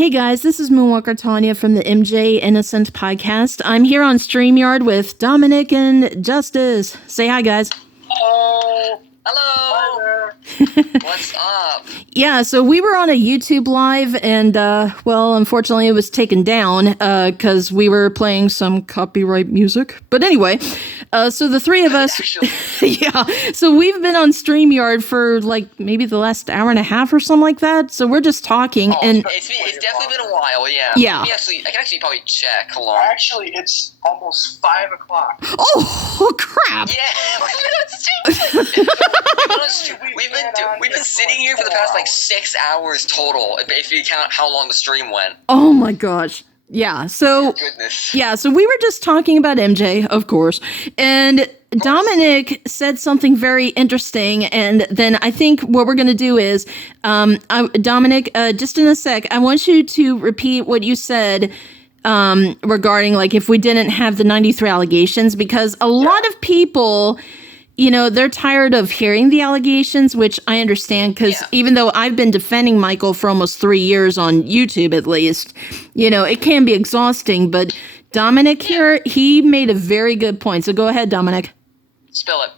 Hey guys, this is Moonwalker Tanya from the MJ Innocent podcast. I'm here on StreamYard with Dominic and Justice. Say hi, guys. Hello. Hello. What's up? Yeah, so we were on a YouTube live and, well, unfortunately it was taken down because we were playing some copyright music. But anyway, so the three of us, yeah, so we've been on StreamYard for like maybe the last hour and a half or something like that. So we're just talking and... It's definitely been a while, yeah. Yeah. I can actually probably check. Hold on. Actually, it's almost 5 o'clock. Oh, crap. Yeah. We've been sitting here for the past like 6 hours total, if you count how long the stream went. Oh my gosh. Yeah, so Goodness. yeah, so we were just talking about MJ, of course, and Dominic said something very interesting, and then I think what we're going to do is, Dominic, just in a sec, I want you to repeat what you said regarding, like, if we didn't have the 93 allegations, because a lot of people... You know, they're tired of hearing the allegations, which I understand, because even though I've been defending Michael for almost 3 years on YouTube, at least, you know, it can be exhausting. But Dominic here, he made a very good point. So go ahead, Dominic. Spill it.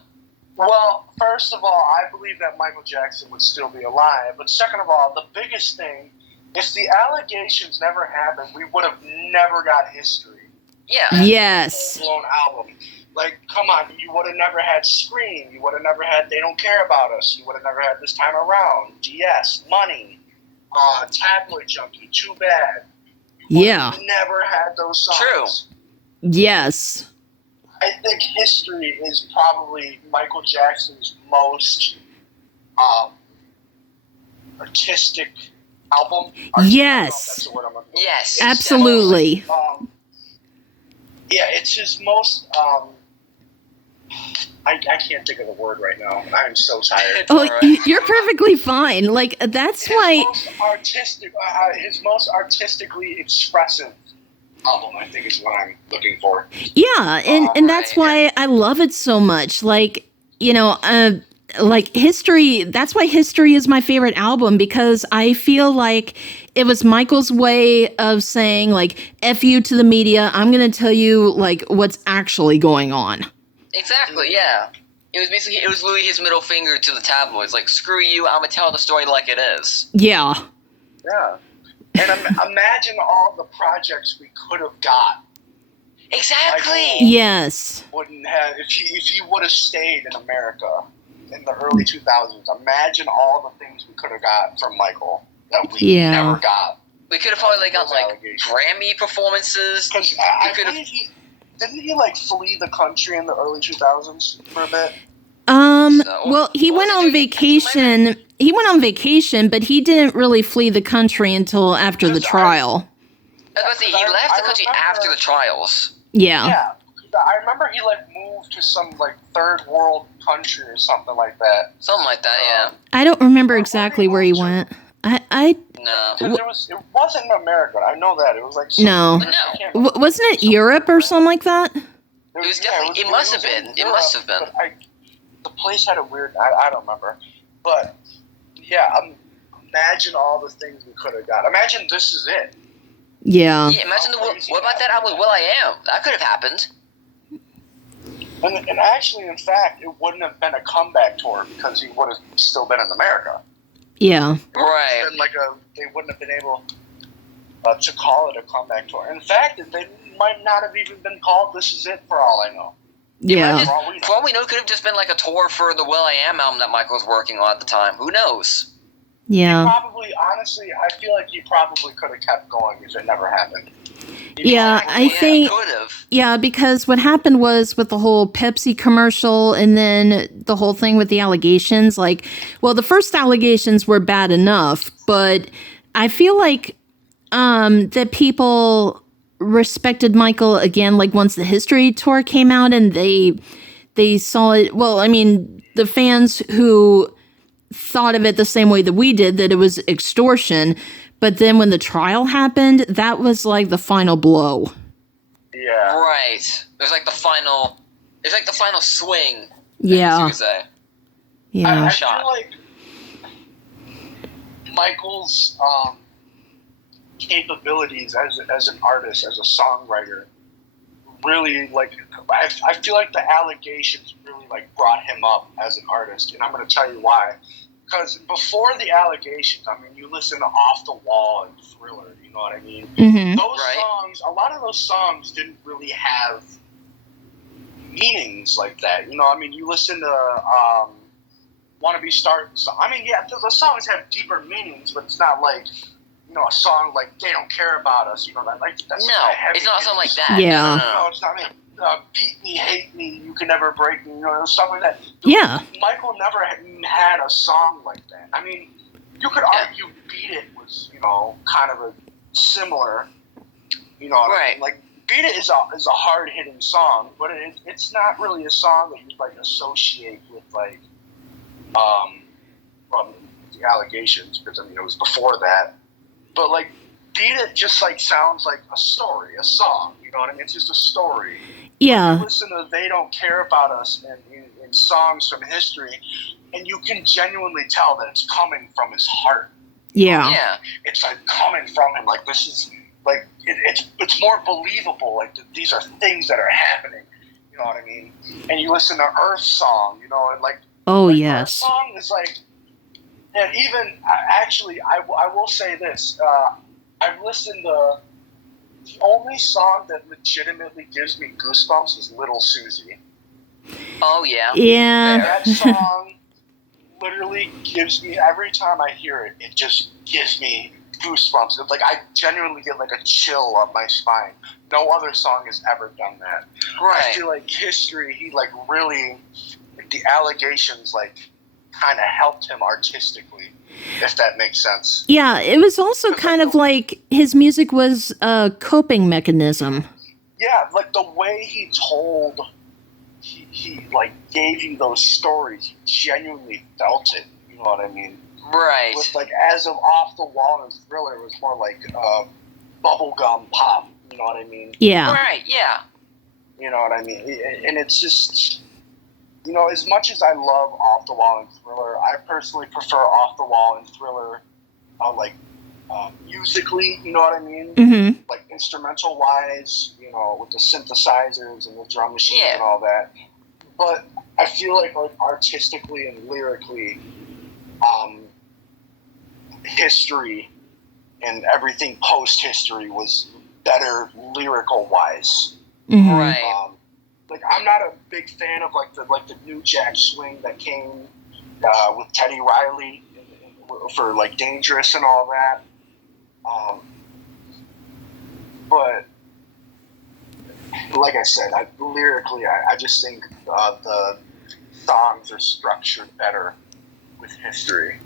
Well, first of all, I believe that Michael Jackson would still be alive. But second of all, the biggest thing, if the allegations never happened, we would have never got History. Yeah. Yes. Full-blown album. Like, come on, you would have never had Scream. You would have never had They Don't Care About Us. You would have never had This Time Around. GS, Money, Tabloid Junkie, Too Bad. Yeah. Never had those songs. True. Yes. I think History is probably Michael Jackson's most artistic album. Yes. That's the word I'm looking for. Yes. Absolutely. Yeah, it's his most... I can't think of the word right now. I'm so tired. Oh, you're perfectly fine. Like, that's why... His most artistically expressive album, I think, is what I'm looking for. Yeah, and that's why I love it so much. Like, you know, like History, that's why History is my favorite album, because I feel like it was Michael's way of saying, like, F you to the media, I'm going to tell you, like, what's actually going on. Exactly, yeah. It was literally his middle finger to the tabloids. Like, screw you, I'm gonna tell the story like it is. Yeah. Yeah. And imagine all the projects we could have got. Exactly. Yes. Wouldn't have if he would have stayed in America in the early 2000s. Imagine all the things we could have got from Michael that we never got. We could have probably got like Grammy performances. Because didn't he like flee the country in the early 2000s for a bit? Well, he went on vacation. He went on vacation, but he didn't really flee the country until after the trial. I was about to say, he left the country after the trials. Yeah. Yeah. I remember he like moved to some like third world country or something like that. Something like that, yeah. I don't remember exactly where he went. No. It wasn't in America. I know that. It was like... Wasn't it Europe or something like that? It was definitely... It must have been. It must have been. The place had a weird... I don't remember. But, yeah, imagine all the things we could have got. Imagine This Is It. Yeah. Yeah, imagine what about that album, Will I Am? That could have happened. And actually, in fact, it wouldn't have been a comeback tour because he would have still been in America. Yeah. Right. They wouldn't have been able to call it a comeback tour. In fact, they might not have even been called This Is It for all I know. Yeah. For all we know, it could have just been like a tour for the Will I Am album that Michael was working on at the time. Who knows? Yeah. Honestly, I feel like he probably could have kept going if it never happened. I think, yeah, because what happened was with the whole Pepsi commercial and then the whole thing with the allegations, like, well, the first allegations were bad enough, but I feel like that people respected Michael again, like once the History tour came out and they saw it. Well, I mean, the fans who thought of it the same way that we did, that it was extortion. But then when the trial happened, that was like the final blow. Yeah. Right. It was like the final swing. Yeah. You could say. Yeah. I feel like Michael's capabilities as an artist, as a songwriter, really like I feel like the allegations really like brought him up as an artist, and I'm going to tell you why. Because before the allegations, I mean, you listen to Off the Wall and Thriller, you know what I mean? Mm-hmm. Those songs, a lot of those songs didn't really have meanings like that. You know, I mean, you listen to Wanna Be Starting. I mean, yeah, the songs have deeper meanings, but it's not like, you know, a song like They Don't Care About Us, you know, that's No, it's not something like that. Yeah. No, it's not. Beat me, hate me, you can never break me, you know, stuff like that. Yeah. Michael never had a song like that. I mean, you could argue Beat It was, you know, kind of a similar, you know, what I mean? Like Beat It is a hard hitting song, but it's not really a song that you like associate with like from the allegations, because I mean it was before that. But like Beat It just like sounds like a story, a song. You know what I mean? It's just a story. Yeah. You listen to They Don't Care About Us in songs from history, and you can genuinely tell that it's coming from his heart. Yeah. Yeah. It's like coming from him. Like this is like it's more believable. Like these are things that are happening. You know what I mean? And you listen to Earth Song. You know, and like Yes. Earth Song is like, and even actually, I will say this. I've listened to. The only song that legitimately gives me goosebumps is Little Susie. Oh, yeah. Yeah. That song literally gives me, every time I hear it, it just gives me goosebumps. It's like I genuinely get like a chill up my spine. No other song has ever done that. Right. I feel like History, he like really, like the allegations like kind of helped him artistically, if that makes sense. Yeah, it was also kind of like his music was a coping mechanism. Yeah, like the way he told, he like gave you those stories, he genuinely felt it, you know what I mean? Right. With like, as of Off the Wall and Thriller, it was more like bubblegum pop, you know what I mean? Yeah. Right, yeah. You know what I mean? And it's just, you know, as much as I love Off the Wall and Thriller, I personally prefer Off the Wall and Thriller, musically, you know what I mean? Mm-hmm. Like instrumental wise, you know, with the synthesizers and the drum machine and all that. But I feel like artistically and lyrically, History and everything post History was better lyrical wise. Mm-hmm. Right. Like I'm not a big fan of like the new jack swing that came with Teddy Riley for like Dangerous and all that. But like I said, lyrically, I just think the songs are structured better with History.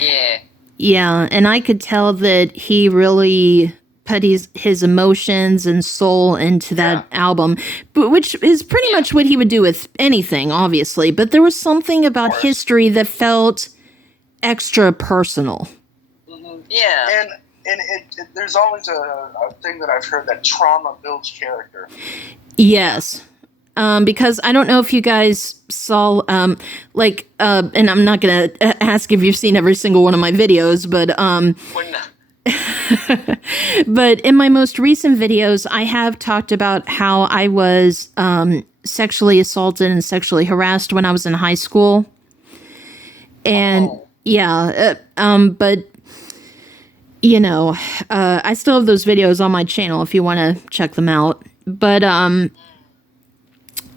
Yeah. Yeah, and I could tell that he really put his emotions and soul into that album, but which is pretty much what he would do with anything, obviously. But there was something about History that felt extra personal. Mm-hmm. Yeah. And there's always a thing that I've heard that trauma builds character. Yes. Because I don't know if you guys saw, and I'm not going to ask if you've seen every single one of my videos, but, but in my most recent videos, I have talked about how I was, sexually assaulted and sexually harassed when I was in high school. And but you know, I still have those videos on my channel if you want to check them out. But,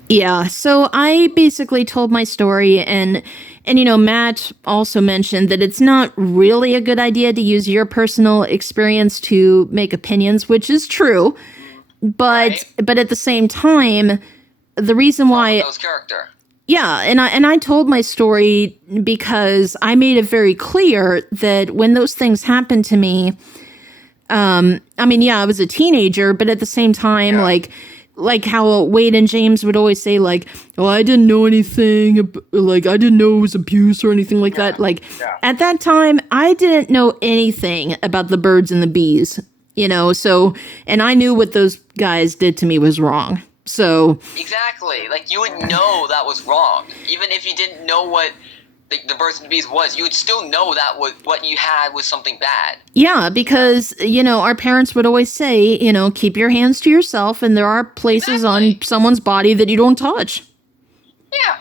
yeah, so I basically told my story, and you know, Matt also mentioned that it's not really a good idea to use your personal experience to make opinions, which is true. But at the same time, the reason why character. Yeah, and I told my story because I made it very clear that when those things happened to me, I mean, yeah, I was a teenager, but at the same time, like how Wade and James would always say, like, oh, I didn't know anything, like, I didn't know it was abuse or anything like that. Like, at that time, I didn't know anything about the birds and the bees, you know, so, and I knew what those guys did to me was wrong. So exactly, like you would know that was wrong, even if you didn't know what the birds and the bees was, you would still know that what you had was something bad. Yeah, because, our parents would always say, keep your hands to yourself, and there are places on someone's body that you don't touch. Yeah.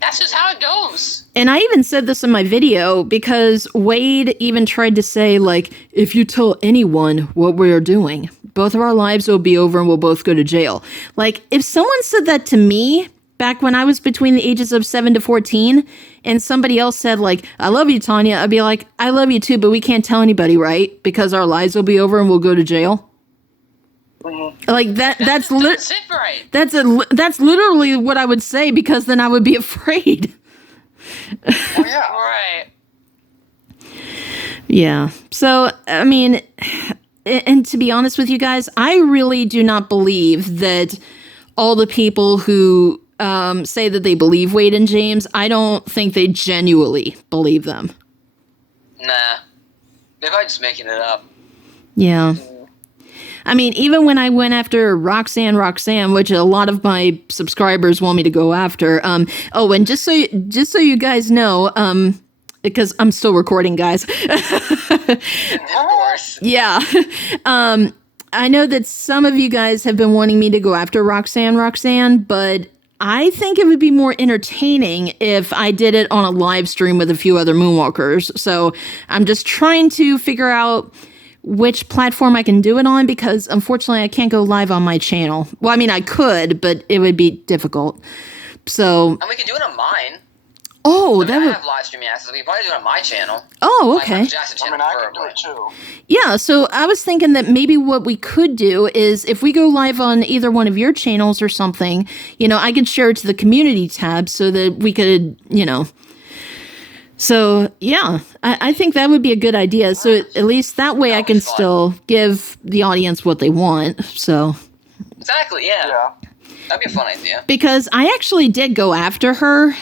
That's just how it goes. And I even said this in my video because Wade even tried to say, like, if you tell anyone what we're doing, both of our lives will be over and we'll both go to jail. Like, if someone said that to me back when I was between the ages of 7 to 14 and somebody else said, like, I love you, Tanya, I'd be like, I love you too, but we can't tell anybody, right? Because our lives will be over and we'll go to jail. Like that's literally what I would say, because then I would be afraid. Well, yeah. Right. Yeah. So, I mean, and to be honest with you guys, I really do not believe that all the people who say that they believe Wade and James, I don't think they genuinely believe them. Nah. They're probably just making it up. Yeah. I mean, even when I went after Roxanne, which a lot of my subscribers want me to go after. And just so you guys know, because I'm still recording, guys. Of course. Yeah. I know that some of you guys have been wanting me to go after Roxanne, but I think it would be more entertaining if I did it on a live stream with a few other Moonwalkers. So I'm just trying to figure out which platform I can do it on, because unfortunately I can't go live on my channel. Well, I mean, I could, but it would be difficult. So. And we can do it on mine. Oh, I have live streaming access. We can probably do it on my channel. Oh, okay. I can do it too. Yeah, so I was thinking that maybe what we could do is if we go live on either one of your channels or something, I could share it to the community tab so that we could, So, yeah, I think that would be a good idea. So at least that way I can still give the audience what they want. So. Exactly, yeah. That'd be a fun idea. Because I actually did go after her.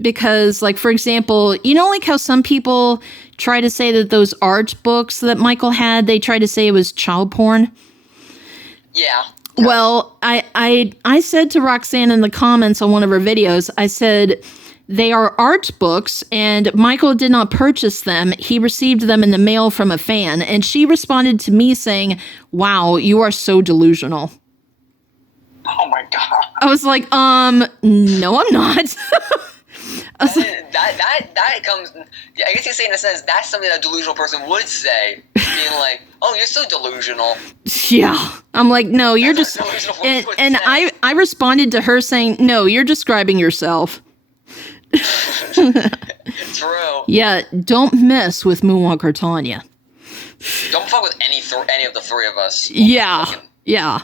Because, like, for example, like how some people try to say that those art books that Michael had, they try to say it was child porn. Yeah. Well, I said to Roxanne in the comments on one of her videos, I said, they are art books, and Michael did not purchase them. He received them in the mail from a fan. And she responded to me saying, wow, you are so delusional. Oh my God. I was like, no, I'm not. That comes, I guess you say in a sense, that's something that a delusional person would say. Being like, oh, you're so delusional. Yeah. I'm like, no, you're just, and I responded to her saying, no, you're describing yourself. True. Yeah, don't mess with Moonwalker Tanya. Don't fuck with any of the three of us. Yeah. Yeah.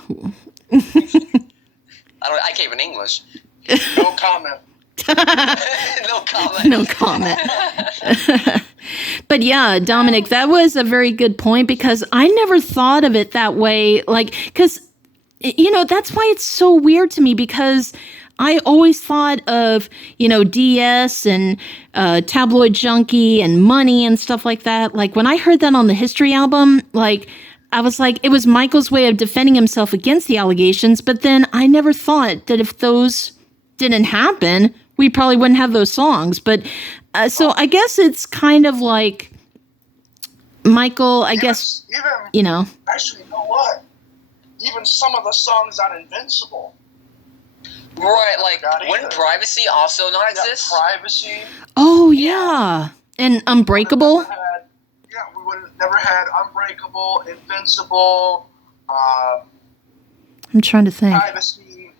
I can't even English. No comment. No comment. No comment. But yeah, Dominic, that was a very good point, because I never thought of it that way. Like, because, that's why it's so weird to me, because I always thought of, DS and Tabloid Junkie and Money and stuff like that. Like, when I heard that on the History album, like, I was like, it was Michael's way of defending himself against the allegations. But then I never thought that if those didn't happen, we probably wouldn't have those songs. But so I guess it's kind of like Michael, I guess, even, Actually, you know what? Even some of the songs on Invincible. Right, like, wouldn't Privacy also not exist? Privacy. Oh, yeah. And Unbreakable. We would have never had Unbreakable, Invincible, I'm trying to think. Privacy,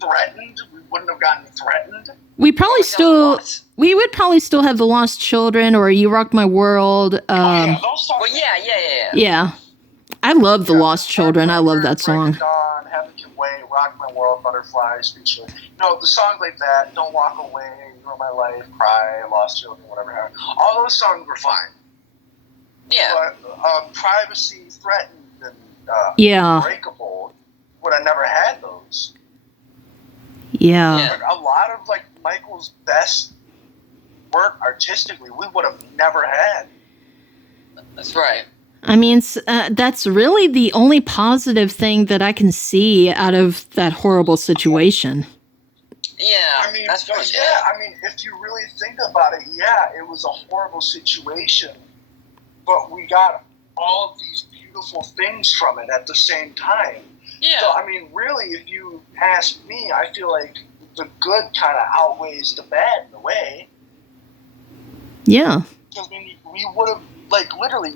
Threatened. We wouldn't have gotten Threatened. We would probably still have The Lost Children or You Rocked My World. Those songs. Well, yeah. Yeah. I love The Lost Children. I love that song. Dawn, Heaven Can Wait, Rock My World, Butterfly, Speechless. The songs like that, Don't Walk Away, You Are My Life, Cry, Lost Children, whatever. All those songs were fine. Yeah. But Privacy, Threatened, and Unbreakable would have never had those. Yeah. Like, a lot of Michael's best work artistically, we would have never had. That's right. I mean, that's really the only positive thing that I can see out of that horrible situation. Yeah, I mean, that's pretty yeah, bad. I mean, if you really think about it, yeah, it was a horrible situation, but we got all of these beautiful things from it at the same time. Yeah. So, I mean, really, if you ask me, I feel like the good kind of outweighs the bad in a way. Yeah. Because, I mean, we would have, like, literally,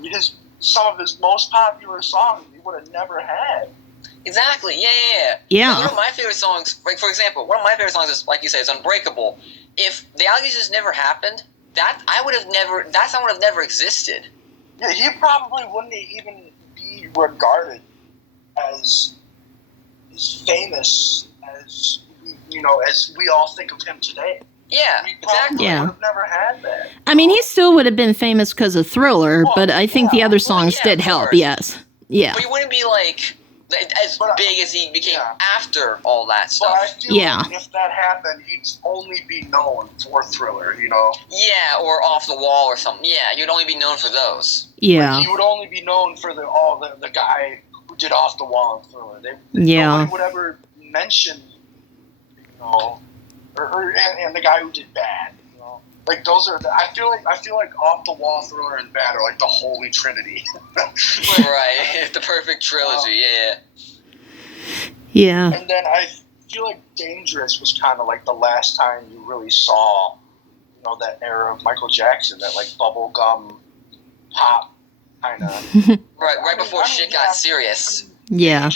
some of his most popular songs we would have never had. Exactly. Yeah. Yeah. One of my favorite songs, like for example, one of my favorite songs is, like you say, is "Unbreakable." If the allegations never happened, that song would have never existed. Yeah, he probably wouldn't even be regarded as famous as as we all think of him today. Yeah, We probably Yeah. would have never had that. I mean, he still would have been famous because of Thriller, Well, but I think the yeah. other songs yeah, did of help. course. Yes. Yeah. But he wouldn't be like as big as he became yeah. after all that But stuff. I feel Yeah. like if that happened, he'd only be known for Thriller, Yeah, or Off the Wall or something. Yeah, you'd only be known for those. Yeah. Like, he would only be known for the guy who did Off the Wall and Thriller. Yeah. Nobody would ever mention, and the guy who did Bad. Like those are, I feel like Off the Wall, Thriller, and Bad are like the holy trinity. Right, the perfect trilogy. Yeah. Yeah. And then I feel like Dangerous was kind of like the last time you really saw, that era of Michael Jackson, that like bubblegum pop kind of. Right before shit got serious. Yeah.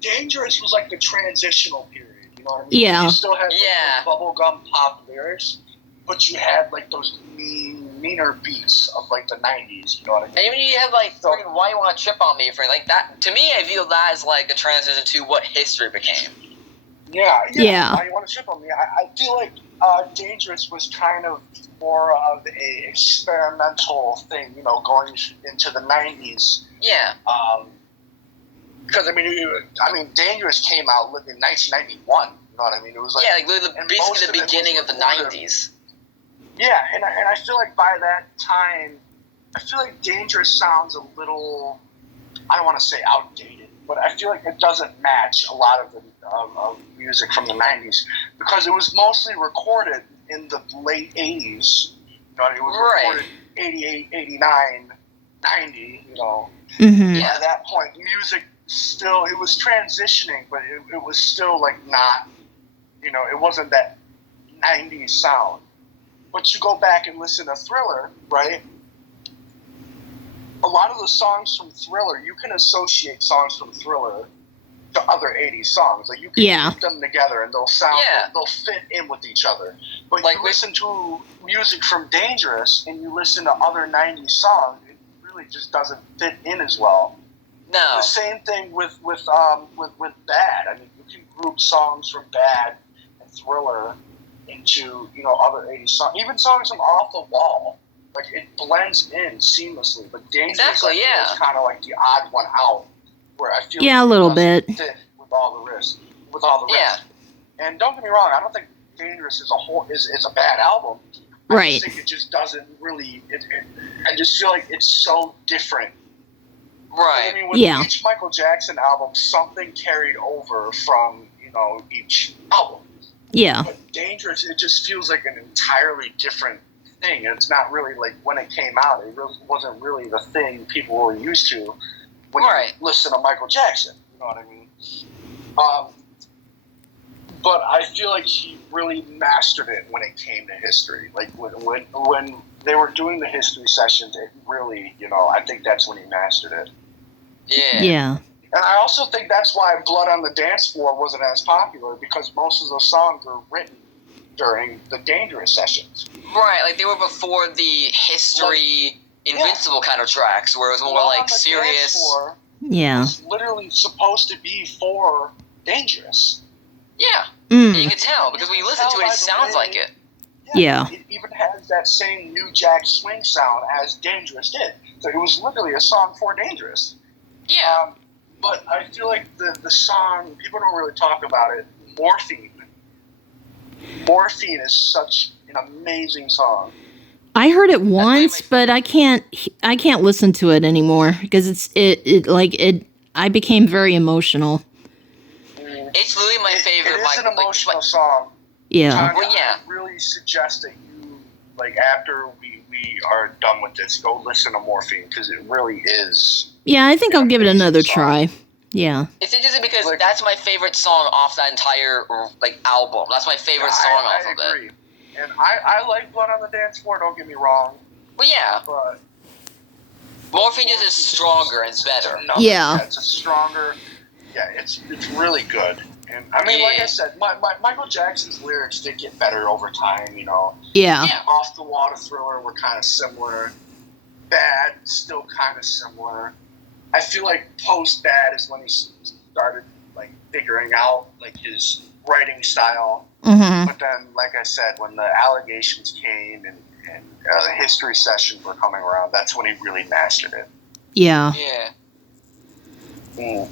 Dangerous was like the transitional period. You know what I mean? Yeah. You still had Yeah. those bubblegum pop lyrics, but you had like those meaner beats of like the 90s. You know what I mean? And even you have like freaking "Why You Want to Trip on Me" for like that. To me, I view that as like a transition to what history became. Yeah. Why You Want to Trip on Me? I feel like Dangerous was kind of more of a experimental thing. Going into the 90s. Yeah. Because I mean, Dangerous came out in 1991. You know what I mean? It was like basically the beginning of the 90s. Yeah, and I feel like by that time, I feel like Dangerous sounds a little, I don't want to say outdated, but I feel like it doesn't match a lot of the music from the 90s because it was mostly recorded in the late 80s. It was recorded 88, 89, 90, Mm-hmm. Yeah. At that point, music still, it was transitioning, but it was still like not, it wasn't that 90s sound. But you go back and listen to Thriller, right? A lot of the songs from Thriller, you can associate songs from Thriller to other 80s songs. Like you can put them together and they'll fit in with each other. But like, you listen to music from Dangerous and you listen to other 90s songs, it really just doesn't fit in as well. No. The same thing with Bad. I mean, you can group songs from Bad and Thriller into other 80s songs, even songs from Off the Wall. Like it blends in seamlessly. But Dangerous is kind of like the odd one out, where I feel a little bit fit with all the rest. Yeah. And don't get me wrong, I don't think Dangerous is a bad album. I just think it just doesn't really. I just feel like it's so different. Right. I mean, with each Michael Jackson album, something carried over from each album. Yeah. But Dangerous, it just feels like an entirely different thing. It's not really like when it came out. It really wasn't really the thing people were used to when you listen to Michael Jackson. You know what I mean? But I feel like he really mastered it when it came to history. Like when they were doing the history sessions, it really, I think that's when he mastered it. Yeah. Yeah. And I also think that's why Blood on the Dance Floor wasn't as popular, because most of those songs were written during the Dangerous sessions. Right, like they were before the history Invincible kind of tracks, where it was more Blood like on the serious. Dance Floor was literally supposed to be for Dangerous. Yeah, and you can tell, because when you listen to it, it sounds like it. Yeah. It even has that same New Jack Swing sound as Dangerous did. So it was literally a song for Dangerous. Yeah. But I feel like the song, people don't really talk about it, Morphine. Morphine is such an amazing song. I heard it once, but I can't listen to it anymore because I became very emotional. It's literally my favorite. It is an emotional song. Yeah. Tanya, Well, yeah. I really suggest that you, like, after we are done with this, go listen to Morphine, because it really is. Yeah, I think I'll give it amazing another song. try. Yeah. It's interesting because Like- that's my favorite song off that entire like album. That's my favorite song I off of agree. it. And I like Blood on the Dance Floor, don't get me wrong, But yeah, but Morphine just is stronger and better. Yeah. It's a stronger, it's really good. And I mean, like I said, Michael Jackson's lyrics did get better over time, you know. Yeah. Yeah. Off the Wall to Thriller were kind of similar. Bad, still kind of similar. I feel like post Bad is when he started like figuring out like his writing style. Mm-hmm. But then, like I said, when the allegations came and the history sessions were coming around, that's when he really mastered it. Yeah. Yeah.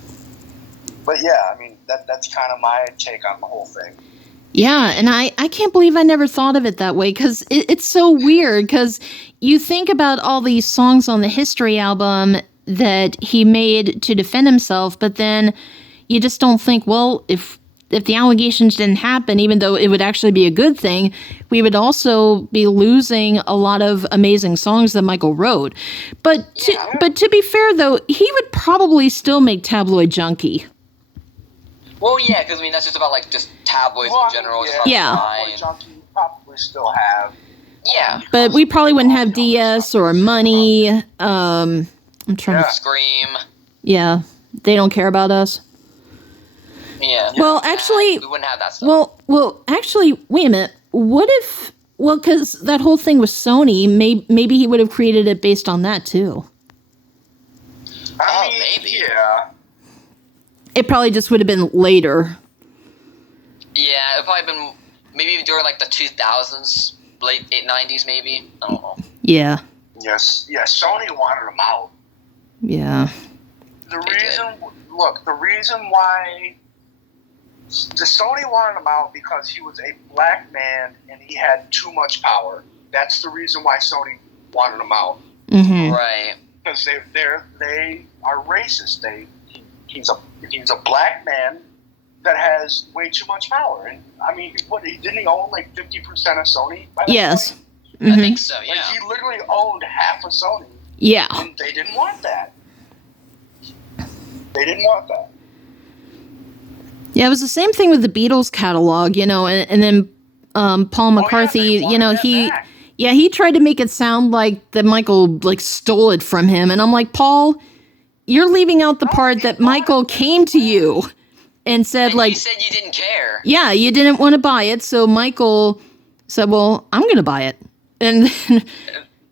But yeah, I mean, that's kind of my take on the whole thing. Yeah, and I can't believe I never thought of it that way, because it's so weird, because you think about all these songs on the History album that he made to defend himself, but then you just don't think, well, if the allegations didn't happen, even though it would actually be a good thing, we would also be losing a lot of amazing songs that Michael wrote. But to be fair, though, he would probably still make Tabloid Junkie. Well, yeah, because I mean that's just about like just tabloids Well, in general. It's Yeah. fine. Junkie you probably still have. Yeah. But we probably wouldn't have DS or Money. I'm trying Yeah. to... Scream. Yeah, they don't care about us. Yeah. Well, actually... we wouldn't have that stuff. Well, actually, wait a minute. What if... Well, because that whole thing with Sony, maybe he would have created it based on that, too. I mean, maybe. Yeah. It probably just would have been later. Yeah, it probably been maybe during like the 2000s, late 90s, maybe. I don't know. Yeah. Yes. Yeah. Sony wanted him out. Yeah. The reason why the Sony wanted him out because he was a black man and he had too much power. That's the reason why Sony wanted him out. Mm-hmm. Right. Because they are racist. He's a black man that has way too much power. And I mean, didn't he own like 50% of Sony? By that Yes. point? I Mm-hmm. think so, yeah. Like, he literally owned half of Sony, Yeah. and they didn't want that. They didn't want that. Yeah, it was the same thing with the Beatles catalog, and then Paul McCarthy, they wanted that he... back. Yeah, he tried to make it sound like that Michael stole it from him, and I'm like, Paul, you're leaving out the part that Michael came to you and said, And you said you didn't care. yeah, you didn't want to buy it, so Michael said, well, I'm going to buy it, and then,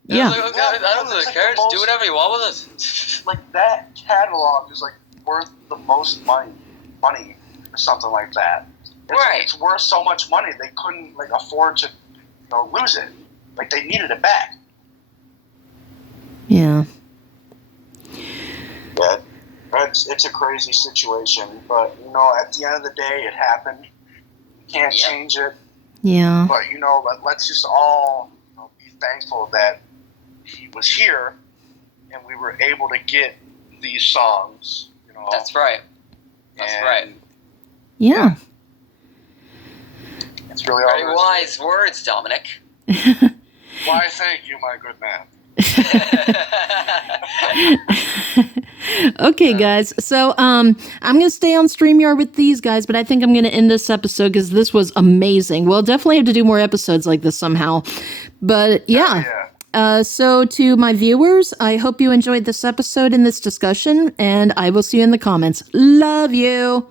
yeah, I don't really care. Just do whatever you want with it. Like, that catalog is like worth the most money or something like that. Right. It's worth so much money they couldn't afford to lose it. Like, they needed it back. yeah, Yeah, it's a crazy situation, but at the end of the day, it happened. You can't change it. yeah, But let's just all be thankful that he was here and we were able to get these songs. That's right. That's right. yeah. It's really all Very there is. wise words, Dominic. Why, thank you, my good man. Okay, guys. So, I'm going to stay on StreamYard with these guys, but I think I'm going to end this episode because this was amazing. We'll definitely have to do more episodes like this somehow. But yeah. So to my viewers, I hope you enjoyed this episode and this discussion, and I will see you in the comments. Love you.